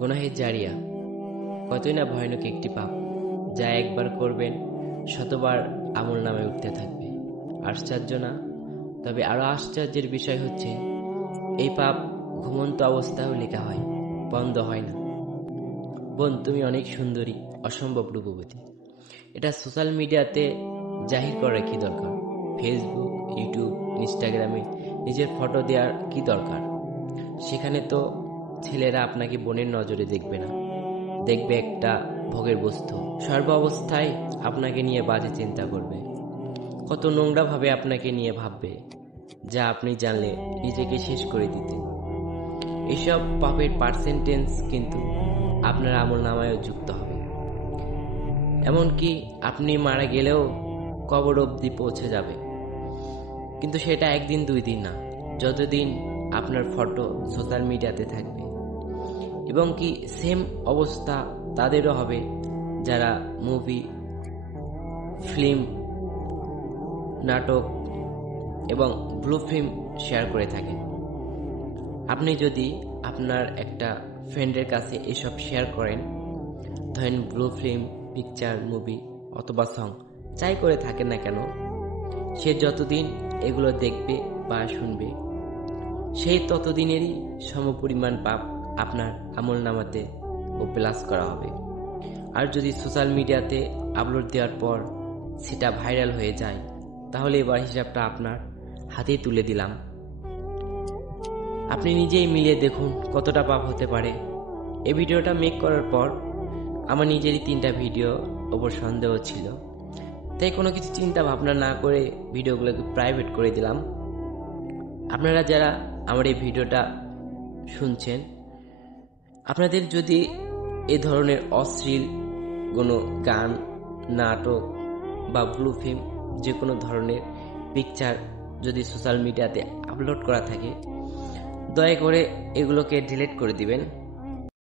গুনাহে জারিয়া কতই না ভয়ানক একটি পাপ, যা একবার করবেন শতবার আমল নামে উঠতে থাকবে। আশ্চর্য না? তবে আরো আশ্চর্যের বিষয় হচ্ছে, এই পাপ ঘুমন্ত অবস্থায়ও লেখা হয়, বন্ধ হয় না। বোন, তুমি অনেক সুন্দরী, অসম্ভব রূপবতী। এটা সোশ্যাল মিডিয়াতে জাহির করার কি দরকার? ফেসবুক, ইউটিউব, ইনস্টাগ্রামে নিজের ফটো দেওয়ার কি দরকার? সেখানে তো ছেলেরা আপনাকে বোনের নজরে দেখবে না, দেখবে একটা ভোগের বস্তু। সর্ব অবস্থায় আপনাকে নিয়ে বাজে চিন্তা করবে, কত নোংরা ভাবে আপনাকে নিয়ে ভাববে, যা আপনি জানলে নিজেকে শেষ করে দিতে। এসব পাপের পার্সেন্টেজ কিন্তু আপনার আমল নামায়ও যুক্ত হবে। এমনকি আপনি মারা গেলেও কবর অবধি পৌঁছে যাবে। কিন্তু সেটা একদিন দুই দিন না, যতদিন আপনার ফটো সোশ্যাল মিডিয়াতে থাকবে। এবং কি সেম অবস্থা তাদেরও হবে যারা মুভি, ফিল্ম, নাটক এবং ব্লু ফিল্ম শেয়ার করে থাকেন। আপনি যদি আপনার একটা ফ্রেন্ডের কাছে এসব শেয়ার করেন, ধরেন ব্লু ফিল্ম, পিকচার, মুভি অথবা সং, যাই করে থাকেন না কেন, সে যতদিন এগুলো দেখবে বা শুনবে, সেই ততদিনেরই সমপরিমাণ পাপ আপনার আমল নামাতে ও প্লাস করা হবে। আর যদি সোশ্যাল মিডিয়াতে আপলোড দেওয়ার পর সেটা ভাইরাল হয়ে যায়, তাহলে এবার হিসাবটা আপনার হাতেই তুলে দিলাম। আপনি নিজেই মিলিয়ে দেখুন কতটা পাপ হতে পারে। এই ভিডিওটা মেক করার পর আমার নিজেরই 3টা ভিডিও ওপর সন্দেহ ছিল, তাই কোনো কিছু চিন্তা ভাবনা না করে ভিডিওগুলোকে প্রাইভেট করে দিলাম। আপনারা যারা আমার এই ভিডিওটা শুনছেন, আপনাদের যদি এ ধরনের অশ্লীল কোনো গান, নাটক বা ব্লু ফিল্ম, যে কোনো ধরনের পিকচার যদি সোশ্যাল মিডিয়াতে আপলোড করা থাকে, দয়া করে এগুলোকে ডিলিট করে দিবেন।